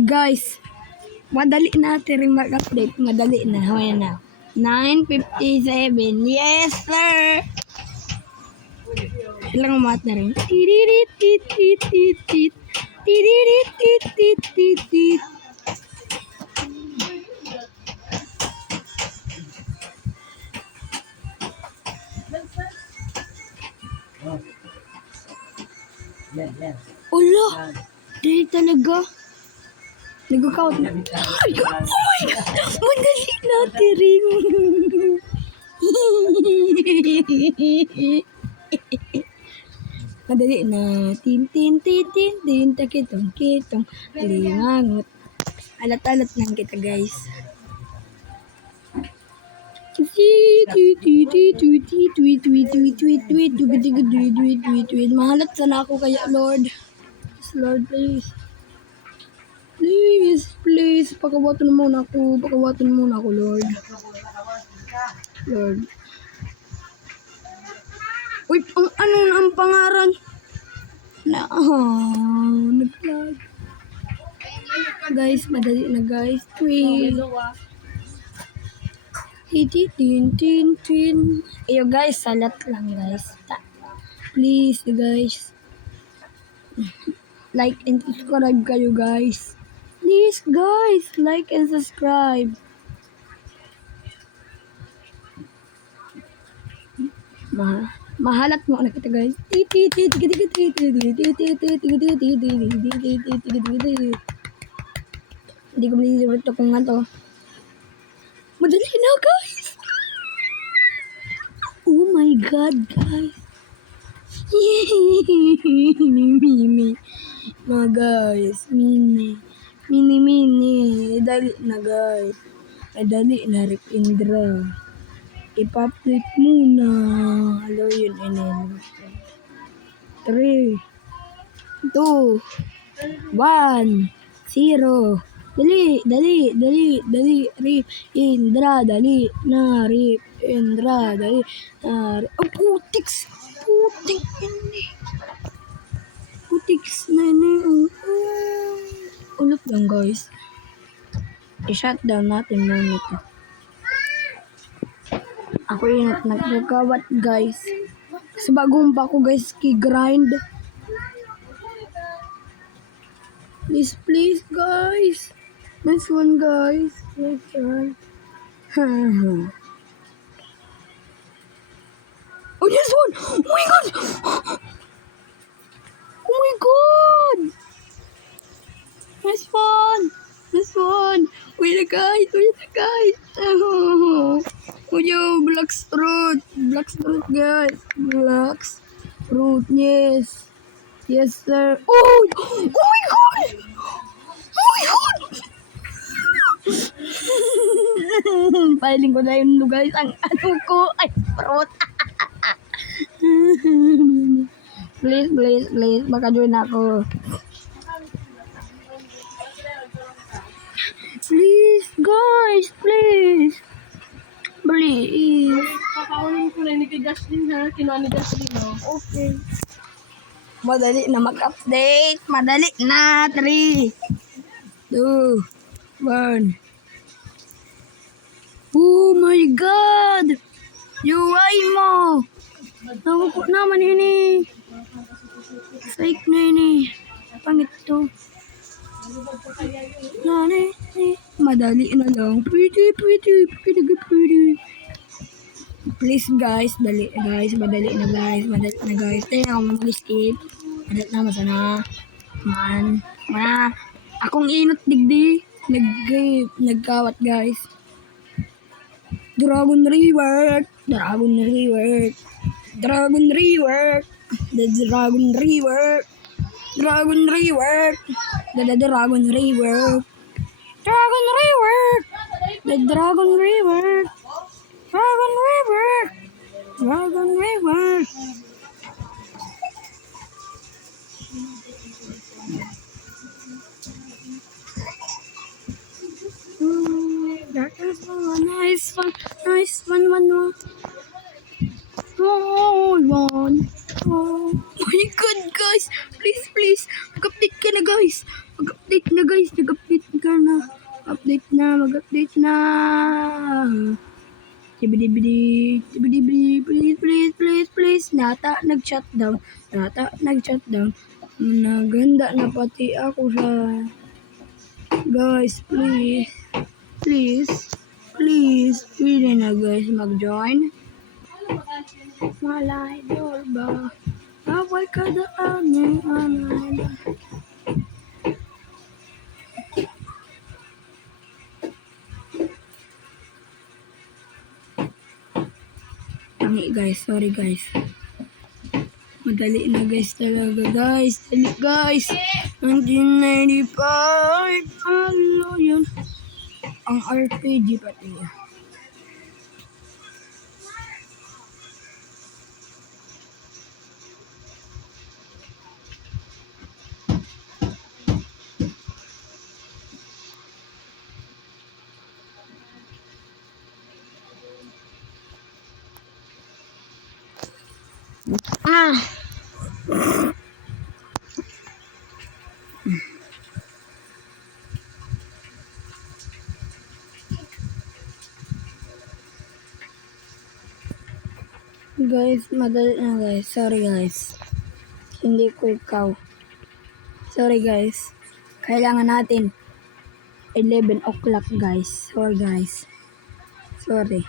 Guys, madali natin rin mag-update. Madali na. Hoy na. 9:57. Yes, sir! Ilang umat na rin. Tiririt-tit-tit-tit-tit. Tiririt-tit-tit-tit-tit. Ulo! Dahil talaga. Nag-count na. Ay, oh my God! Madali natin rin. Madali na. Tin, takitong, limangot. Alat-alat lang kita, guys. Mahalat sana ako kaya, Lord. Yes, Lord, please. Please. Pakawatin mo muna ako, Lord. Lord. Wait, ang pangaran? Nag-lag. Guys, madali na, guys. Tin. Ayo, guys, salat lang, guys. Please, guys. Like and subscribe kayo, guys. Please, guys, like and subscribe. Mahalat mo na kita, guys. Hindi ko malinilibot ito kung ano. Madali na, guys. Oh my God, guys. Mini. Mga guys, mini. Dali na, guys. Dali na, Rip Indra. Ipa-update muna. Hello, yun. 3, 2, 1, 0. Dali. Rip Indra, dali na. Rip Indra, dali na. Oh, putiks ini. Putiks na ini. Ulap lang, guys. I-shutdown natin muna ito. Ako yung nagkakawat, guys. Kasi bagong pa ako, guys, ki-grind. Please, guys. Nice one, guys. Nice one. Oh, this one! Oh my God! Oh my God! Nice one! Wait na, guys. Oh, yo, Black Fruit, guys. Black Fruit, yes. Yes, sir. Oh my God! Pailing ko na yun, guys. Ang ano ko ay fruit. Please. Maka-join ako. Please, guys. Please. Kakaunin ko na ni kay Justin, ha? Kinuha ni Justin, no? Okay. Madali na mag-update. Madali na. 3, 2, 1. Oh my God! UI mo! Naku naman ini. Fake na ini. Pangit to. Madali na lang. Pretty. Please, guys. Madali na, guys. Tayo ako mag-skip. Madali na masana. Mana. Akong inot digdi. Nagkawat, guys. Dragon rework. The Dragon rework. The Dragon rework. Nice one. Oh my God, guys. Please. Mag-update ka na, guys. Mag-update ka na. Update na, mag-update na. Tibidi-bidi, tibidi-bidi, please, please, please, please. Nag-shutdown. Nag-shutdown. Naganda na pati ako sa... Guys, please. Please. Please. Pwede na guys mag-join. Malay ba? Away ka daan anay. Tangi guys, sorry guys. Madali na guys talaga guys. Dali guys. 1995. Ano yun? Ang RPG pati. Ah! Guys, madali na guys. Sorry guys. Hindi ko ikaw. Sorry guys. Kailangan natin 11 o'clock guys. Sorry guys. Sorry.